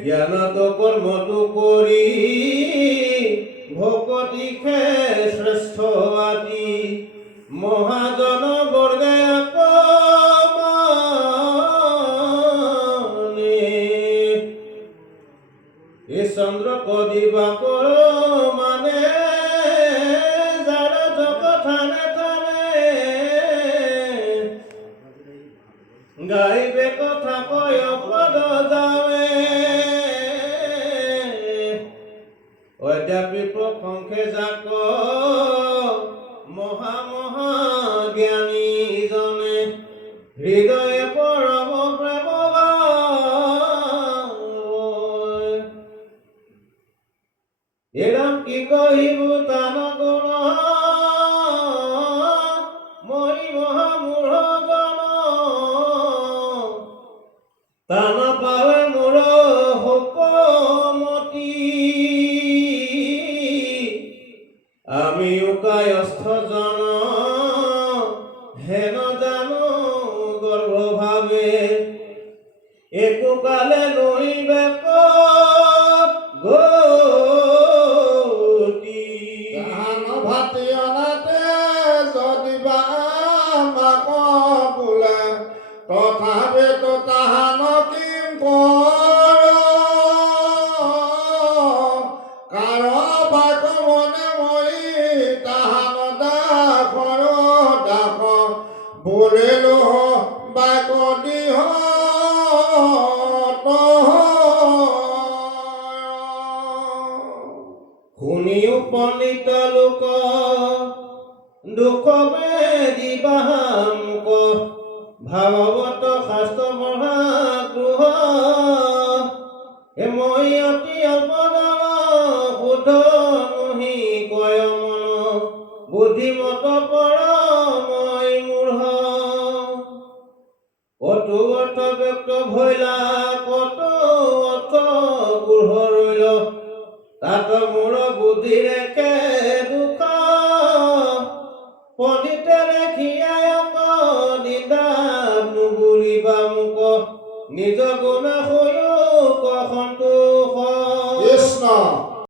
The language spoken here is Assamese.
জ্ঞানত কর্মটো করি ভকতিকে শ্রেষ্ঠ আদি মহাজন বর্গে চন্দ্র কদিবা কর মানে যার জগথানে থানে গাইবে কথা কয় পদ যাবে অদ্যাপি প্রশংসে যাক মহা মহা জ্ঞানী জনে হৃদয়ে পরম প্রেম এরম কি কহিব তান গুণ মই মহামূঢ় জন তান পাৱে মূঢ় হুকমতি আমি কায়স্থ জন হেন জানো গর্ভভাবে একো কালে নইবে তথাপি তো তাহান কিম কর কার বাক মনে মই তাহান দাখর দাখ বলিল বাক দিহ শুনি উপনীত লোক দুঃখ দিবাহামুক ভাগৱত শাস্ত্ৰ মহাগৃহ মই অতি অল্পজন শুদ্ধ নহি কয় মন বুদ্ধিমত পৰ মই মূঢ় কত অৰ্থ ব্যক্ত ভৈলা কত অৰ্থ গৃহ ৰৈল তাত মোৰ বুদ্ধিৰে কে দুখ পণ্ডিতেৰে